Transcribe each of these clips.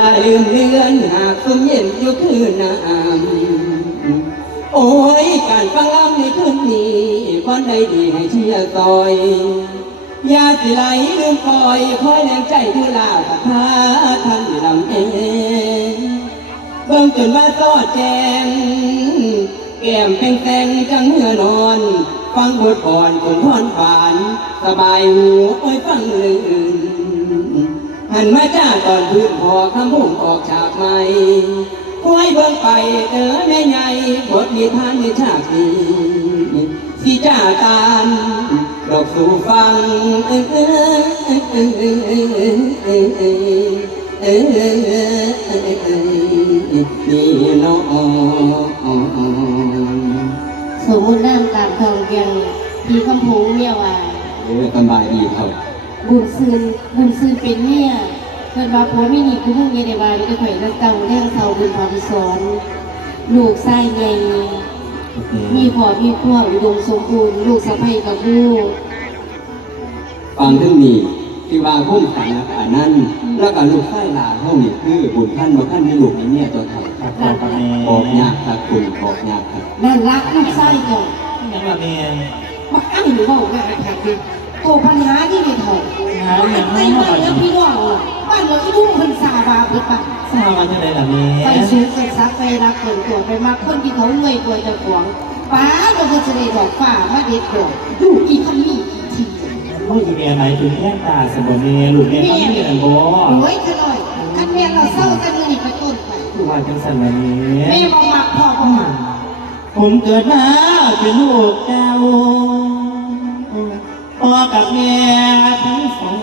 ลาลืมเลือนหากสมเย็นอยู่คืนน้ำโอ้ยการฟังลำในคืนนี้คนใดดีให้เชื่อซอยยาสิไหลลืมปล่อยคอยแรงใจที่ลากับท่าท่านลำเองเบิ่งจนว่าซอดแจงแก้มแข็งจังเมื่อนอนฟังบทก่อนจนทอนฝานสบายหูโอ้ยฟังลื่นหันมาจ้าตอนพื้นพอคำพุ่งออกฉากใหม่คอยเบิ่งไปแม่ใหญ่บทนิทานในฉากนี้สิจ้าตามดอกสู่ฟังนี่น้องสมมุติน้ำตามทองเพียงที่คำพูเมียว่าสบายดีครับบุญซืนเป็นเมียเกิดว่าผัวไม่หนีกูมึงยังได้บายจะข่อยรักเก่าเรื่องเศร้าบุญพาพิสอนลูกไส้ใหญ่มีพ่อมีครัวอุดมสมบูรณ์ลูกสะใภ้กับลูกฟังเรื่องนี้ที่ว่าพุ่มขันอันนั้นแล้วก็ลูกไส้ลาเท่านี้คือบุญท่านบุญท่านที่ลูกในเนี่ยตัวไทยบอกยากครับคุณบอกยากครับนั่นรักลูกไส้ก่อนยังแบบนี้มักอ้างหรือว่าง่ายแท้ดิโตปัญหาที่ไม่ถอยในบ้านแล้วพี่น้องบ้านเราที่ทุ่งพันสาบาเปิดปากทราบมาจะได้แบบนี้ไปสูงไปซักไปรักเกินตัวไปมาคนที่เขาเงยกลัวจะหวงป้าเราก็จะได้ดอกฟ้ามาเด็ดดอกดูกี่คำนี้กี่ทีลูกอีเมียไหนถึงแค่ตาสมบูรณ์เนี่ยลูกเนี่ยเขาไม่ได้บ่โอ้ยจะหน่อยกันแม่เราเศร้าจะมีนี่เป็นต้นไปผู้ว่าจังสันแบบนี้แม่บอกมาพ่อบอกมาผมเกิดมาเป็นลูกเจ้าพ่อกับแม่ทั้งสอ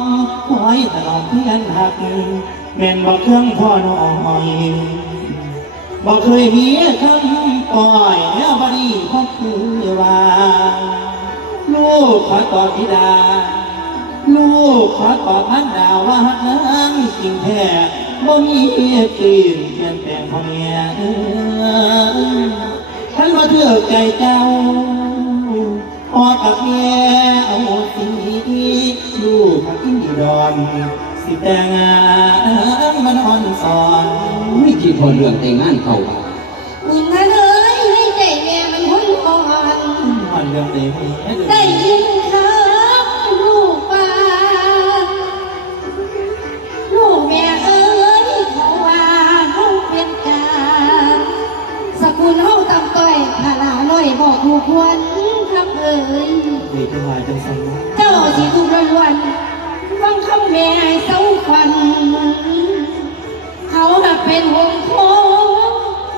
งคอยตลอดเพียงหักแม่นบอกเครื่องพ่อน้อยบอกเคยมีคำปล่อยแล้วบัดนี้ก็คือว่าลูกขอตอบบิดาลูกขอตอบพันดาว่าหักนั้นจริงแท้บ่มีกลิ่นเปลี่ยนแปลงพ่อแม่ท่านว่าเถื่อใจเจ้าพ่อกับแม่เอาสีลูกหักกินดอนสิแต่งงานมันอ่อนสอนไม่คิดพอเรื่องแต่งงานเขาอุ่นท่านเอ้ยให้ใจแม่มันหุ่นอ่อนเรื่องแต่งได้ยินครับลูกป้าลูกแม่เอ้ยเขาว่าเขาเป็นกาสกุลเฮาตำต้อยขลาน้อยบอกลูกควรครับเอ้ยเด็กจังหวะจังสันเจ้าสิทุกล้วนฟังคำแม่เศร้าควันเขาน่ะเป็นวงโค้ง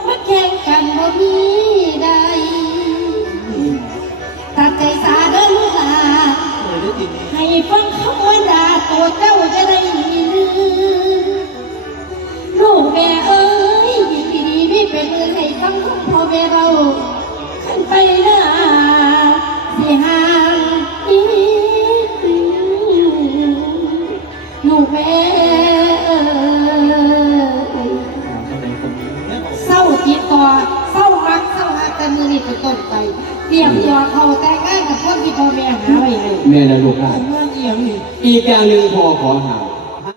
มาแข่งกันบ่มีใดตัดใจสาเดินลาให้ฟังคำว่าด่าตัวเจ้าจะได้ยินลูกแม่เอ้ยดีไม่เป็นเลยให้ฟังของพ่อแม่เราขึ้นไปหน้าสิห่างลูกแม่เศร้าจิตต่อเศร้ามักเศร้าหักแต่มือนี่เป็นต้นไปเตรียมตัวเขาแต่งงานกับคนที่พ่อแม่หาไว้ให้แม่และลูกหลานอีกอย่างหนึ่งพ่อขอหา